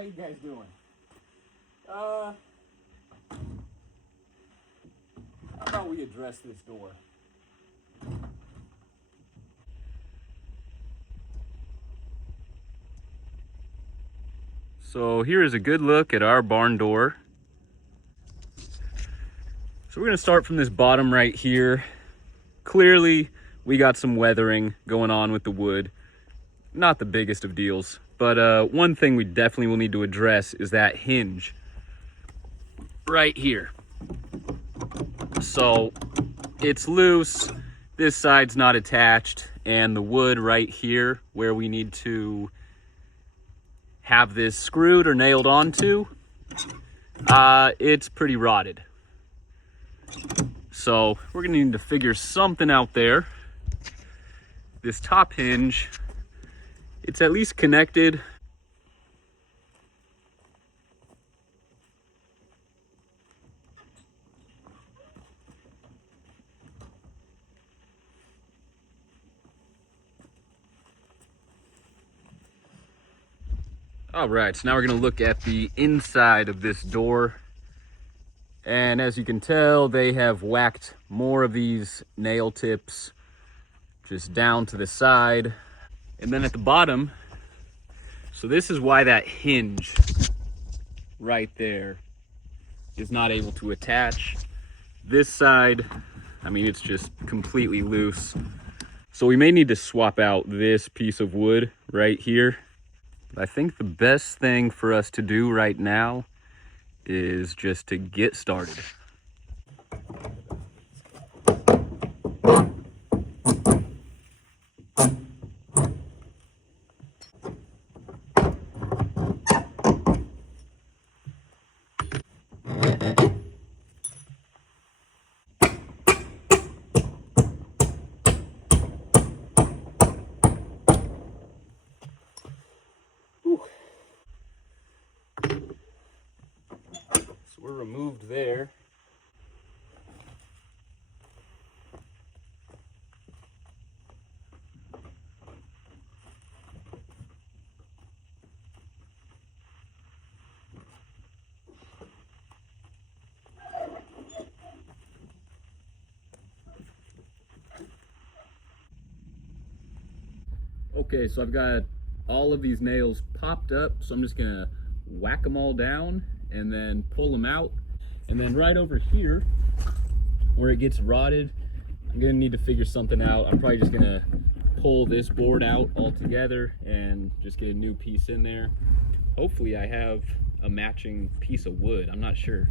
how you guys doing? How about we address this door? So here is a good look at our barn door. So we're gonna start from this bottom right here. Clearly, we got some weathering going on with the wood. Not the biggest of deals, but one thing we definitely will need to address is that hinge right here. So it's loose, this side's not attached, and the wood right here where we need to have this screwed or nailed onto, it's pretty rotted. So we're gonna need to figure something out there. This top hinge, it's at least connected. All right, so now we're gonna look at the inside of this door. And as you can tell, they have whacked more of these nail tips just down to the side. And then at the bottom, so this is why that hinge right there is not able to attach. This side, I mean, it's just completely loose. So we may need to swap out this piece of wood right here. I think the best thing for us to do right now is just to get started. So we're removed there. Okay, so I've got all of these nails popped up, so I'm just gonna whack them all down and then pull them out. And then right over here, where it gets rotted, I'm gonna need to figure something out. I'm probably just gonna pull this board out altogether and just get a new piece in there. Hopefully I have a matching piece of wood, I'm not sure.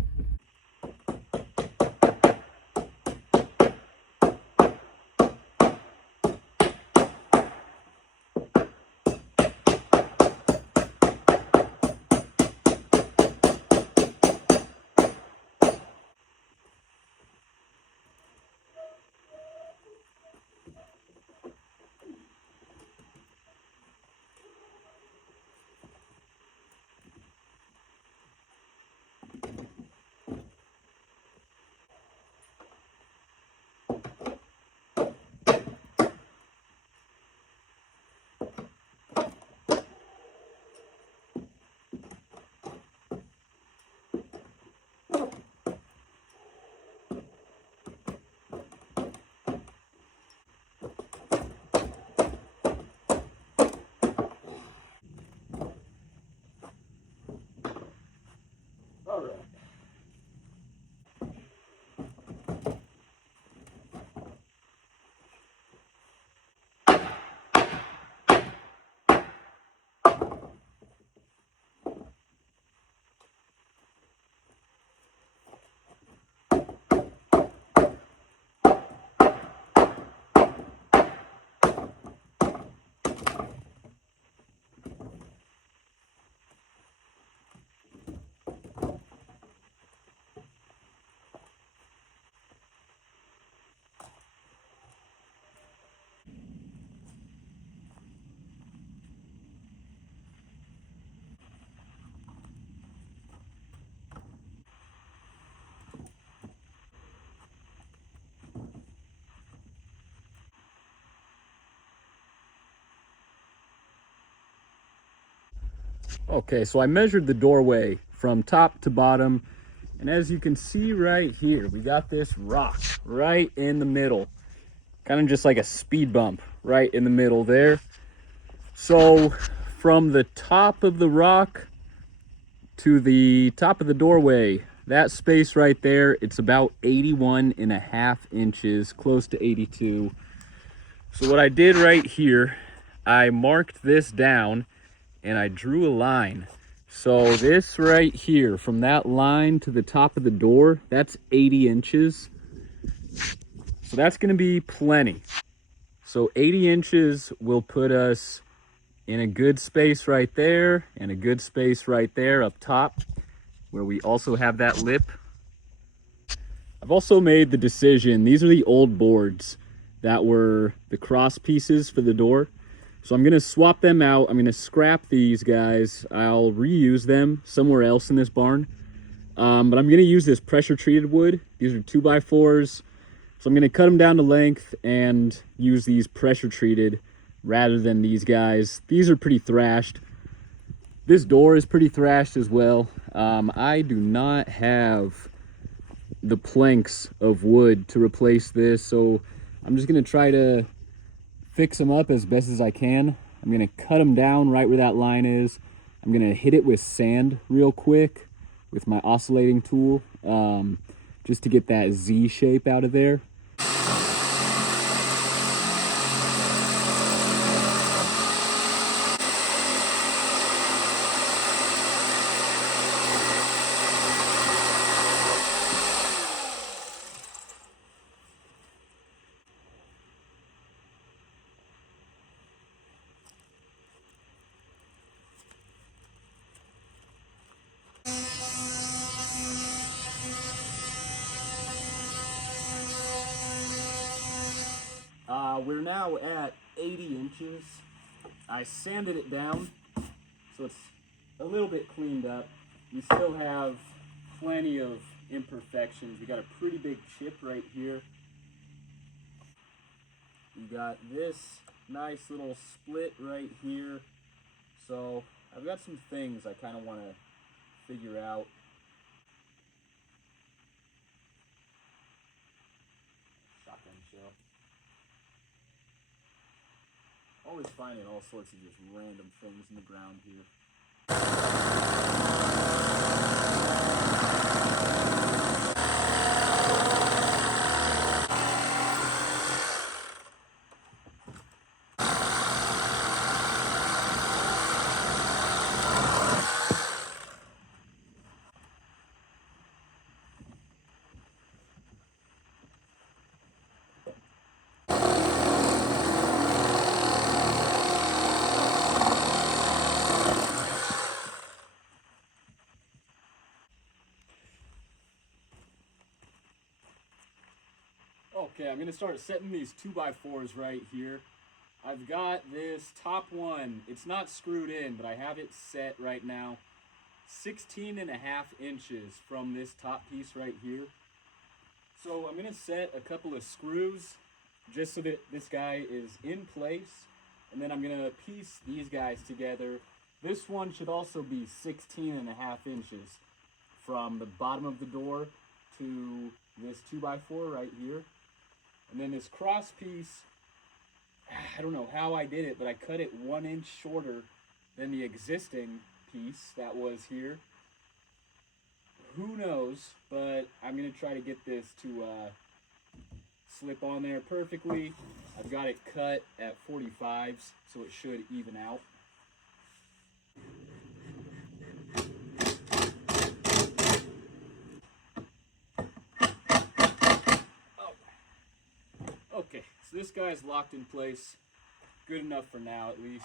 Okay, so I measured the doorway from top to bottom, and as you can see right here, we got this rock right in the middle, kind of just like a speed bump right in the middle there. So from the top of the rock to the top of the doorway, that space right there, it's about 81.5 inches, close to 82. So what I did right here, I marked this down and I drew a line. So this right here, from that line to the top of the door, that's 80 inches. So that's gonna be plenty. So 80 inches will put us in a good space right there and a good space right there up top where we also have that lip. I've also made the decision, these are the old boards that were the cross pieces for the door. So I'm gonna swap them out. I'm gonna scrap these guys. I'll reuse them somewhere else in this barn. But I'm gonna use this pressure treated wood. These are 2x4s. So I'm gonna cut them down to length and use these pressure treated rather than these guys. These are pretty thrashed. This door is pretty thrashed as well. I do not have the planks of wood to replace this, so I'm just gonna try to fix them up as best as I can. I'm gonna cut them down right where that line is. I'm gonna hit it with sand real quick with my oscillating tool, just to get that Z shape out of there. We're now at 80 inches. I sanded it down, so it's a little bit cleaned up. We still have plenty of imperfections. We got a pretty big chip right here. We got this nice little split right here. So I've got some things I kind of want to figure out. Shotgun shell. Always finding all sorts of just random things in the ground here. Okay, I'm gonna start setting these 2x4s right here. I've got this top one, it's not screwed in, but I have it set right now 16.5 inches from this top piece right here. So I'm gonna set a couple of screws just so that this guy is in place, and then I'm gonna piece these guys together. This one should also be 16.5 inches from the bottom of the door to this 2x4 right here. And then this cross piece, I don't know how I did it, but I cut it 1 inch shorter than the existing piece that was here. Who knows, but I'm gonna try to get this to slip on there perfectly. I've got it cut at 45s, so it should even out. Okay, so this guy's locked in place. Good enough for now, at least.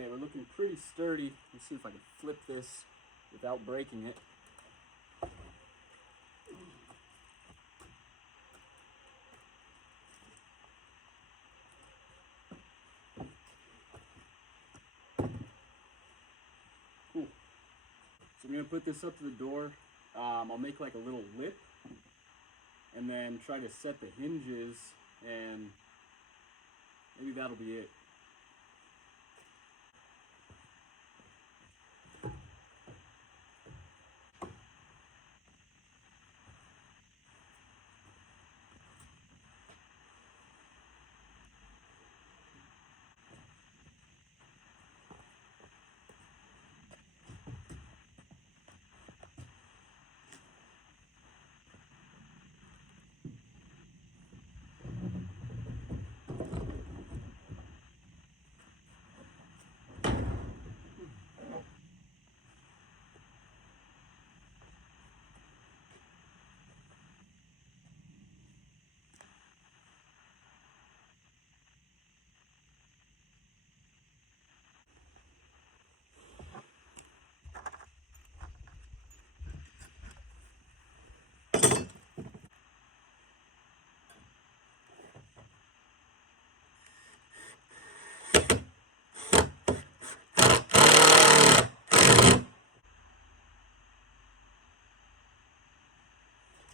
Okay, we're looking pretty sturdy. Let's see if I can flip this without breaking it. Cool. So I'm gonna put this up to the door. I'll make like a little lip and then try to set the hinges, and maybe that'll be it.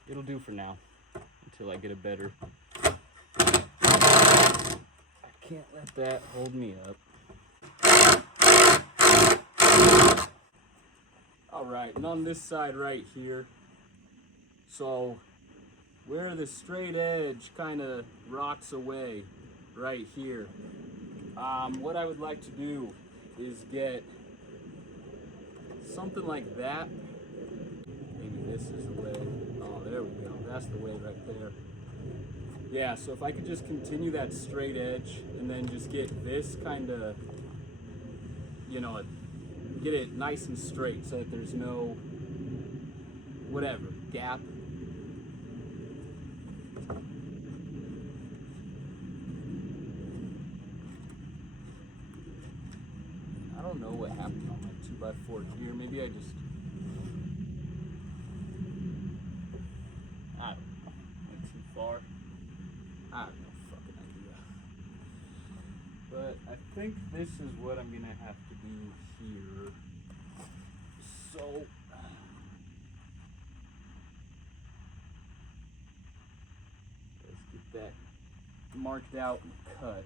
It'll do for now, until I get a better... I can't let that hold me up. Alright, and on this side right here, so where the straight edge kind of rocks away right here, what I would like to do is get something like that. Maybe this is the way. Oh, there we go. That's the way right there. Yeah, so if I could just continue that straight edge and then just get this kind of, you know, get it nice and straight so that there's no, whatever, gap. I don't know what happened on my 2x4 here. Maybe I just, I don't know, went too far. I have no fucking idea. But I think this is what I'm gonna have to do here. So let's get that marked out and cut.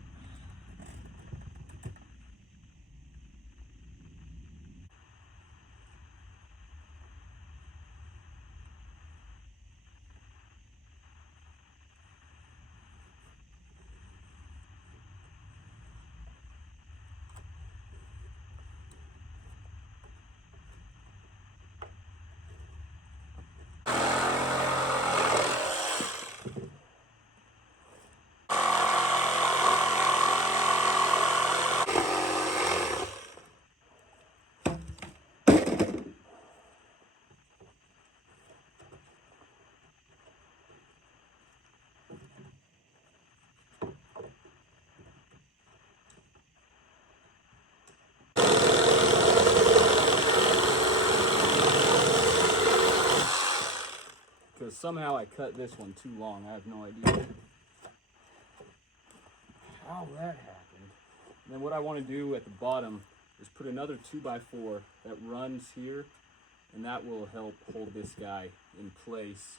Because somehow I cut this one too long. I have no idea how that happened. And then what I want to do at the bottom is put another 2x4 that runs here, and that will help hold this guy in place.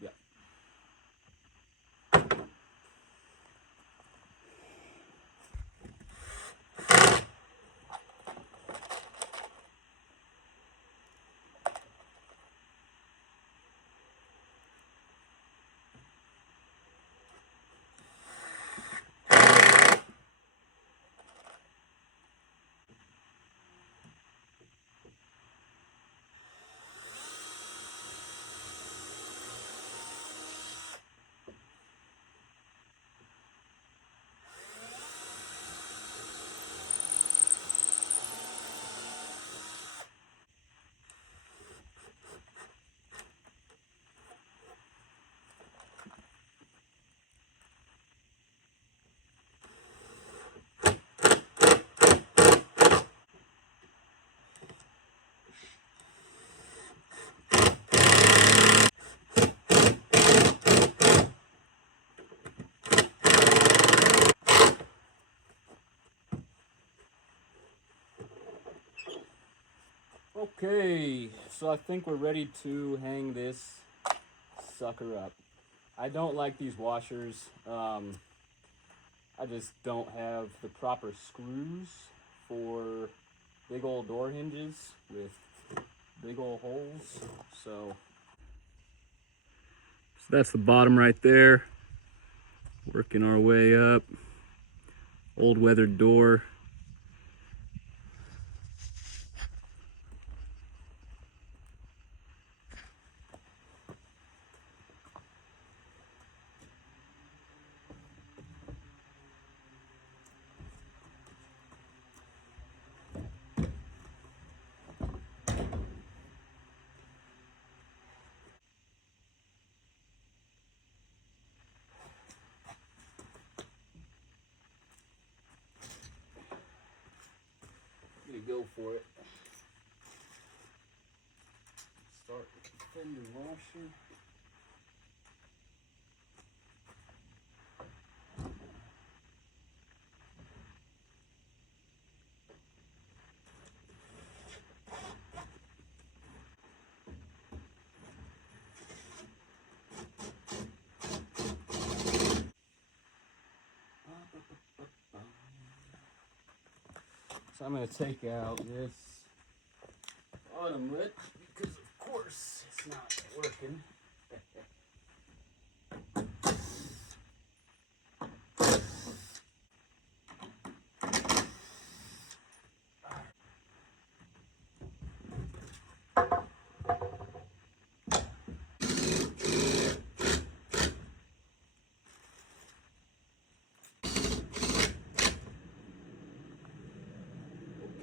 Yeah. Okay, so I think we're ready to hang this sucker up. I don't like these washers. I just don't have the proper screws for big old door hinges with big old holes. So that's the bottom right there. Working our way up. Old weathered door. I'm gonna go for it. Start with the fender washer. So I'm going to take out this bottom lip because of course it's not working.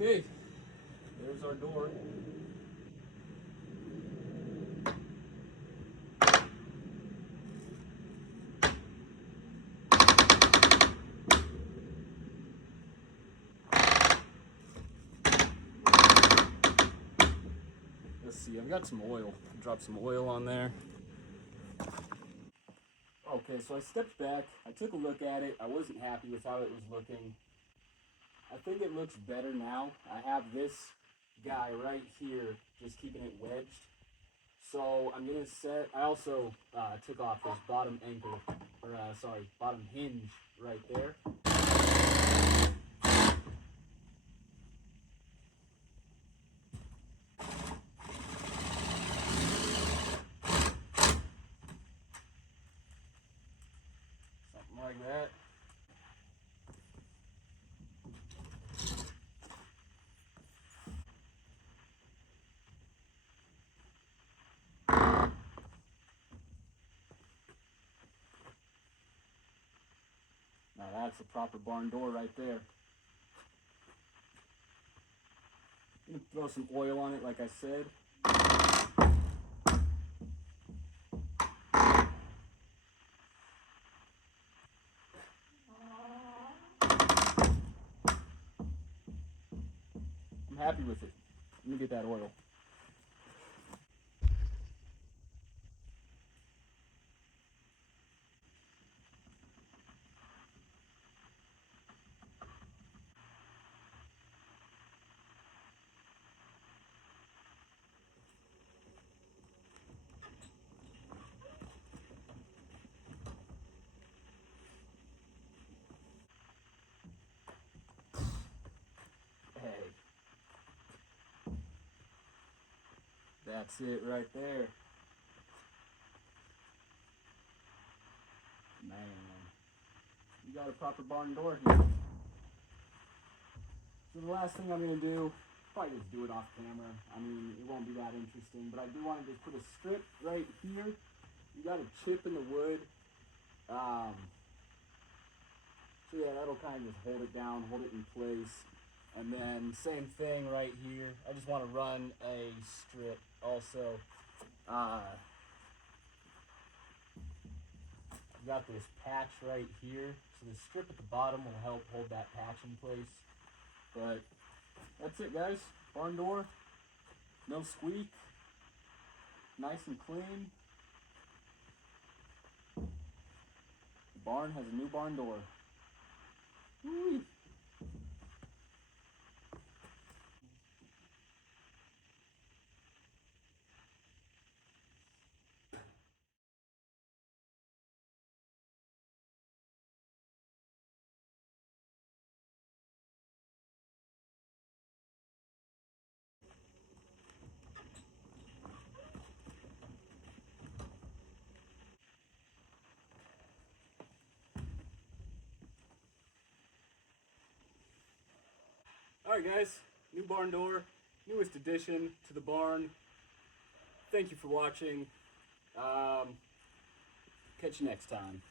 Okay, there's our door. Let's see, I've got some oil. Drop some oil on there. Okay, so I stepped back. I took a look at it. I wasn't happy with how it was looking. I think it looks better now. I have this guy right here just keeping it wedged. So I'm gonna set, I also took off this bottom anchor, or sorry, bottom hinge right there. Something like that. Now that's a proper barn door right there. I'm gonna throw some oil on it like I said. I'm happy with it. Let me get that oil. Hey. That's it right there. Man, you got a proper barn door here. So the last thing I'm gonna do, probably just do it off camera. I mean, it won't be that interesting, but I do want to just put a strip right here. You got a chip in the wood. So yeah, that'll kind of just hold it down, hold it in place. And then same thing right here. I just want to run a strip also. I've got this patch right here. So the strip at the bottom will help hold that patch in place. But that's it, guys. Barn door. No squeak. Nice and clean. The barn has a new barn door. Woo-wee. Alright guys, new barn door, newest addition to the barn. Thank you for watching. Catch you next time.